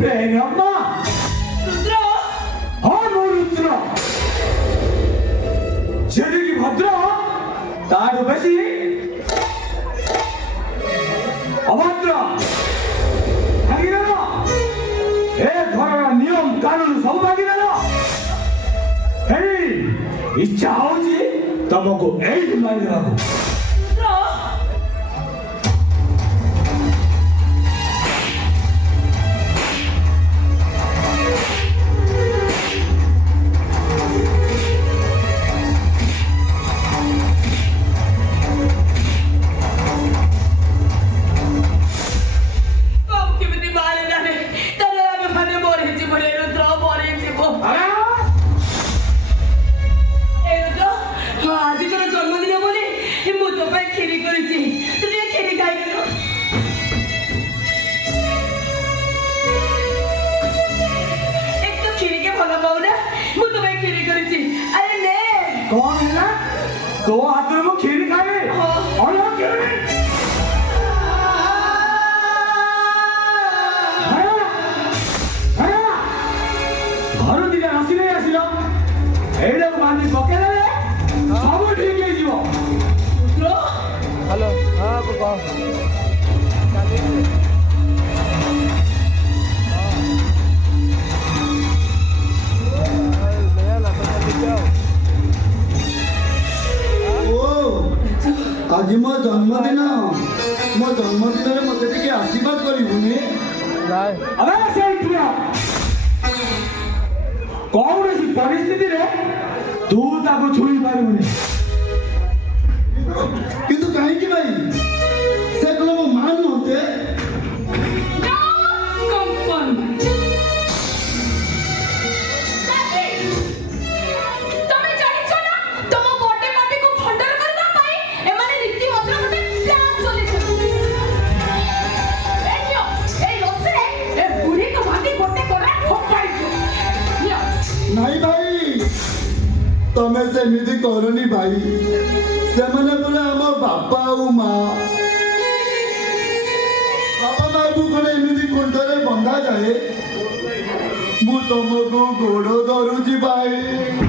ବେଙ୍ଗମ୍ମା ରୁଦ୍ର ହଁ ମୁଁ ରୁଦ୍ର ଯେତିକି ଭଦ୍ର ତାଠୁ ବେଶୀ ଅଭଦ୍ର ଭାଙ୍ଗିଦେଲ ଏ ଘରର ନିୟମ କାନୁନ ସବୁ ଭାଙ୍ଗିଦେଲ ହେଇ ଇଚ୍ଛା ହଉଛି ତମକୁ ଏଇଠି ମାରିଦେବାକୁ ରୁଦ୍ର कौन है ना दो हाथ में वो खीर खाए और वो खीर घर दिना रसी नहीं आसिल एडा को बांधी पकेले सब ठीक है जीव हेलो हां को आज मो जन्मदिन मत टे आशीर्वाद करूनी अबे से कौन सी परिस्थिति रे तू ताको छुई पारुनी किंतु कहीं भाई से कौन मो मान होते नहीं भाई तमें सेमिति करनी भाई से मैंने बोले आम बापा और माँ बापा माँ को कौन एमती खुंटरे बंधा जाए मु तुमको गोड़ धरुची भाई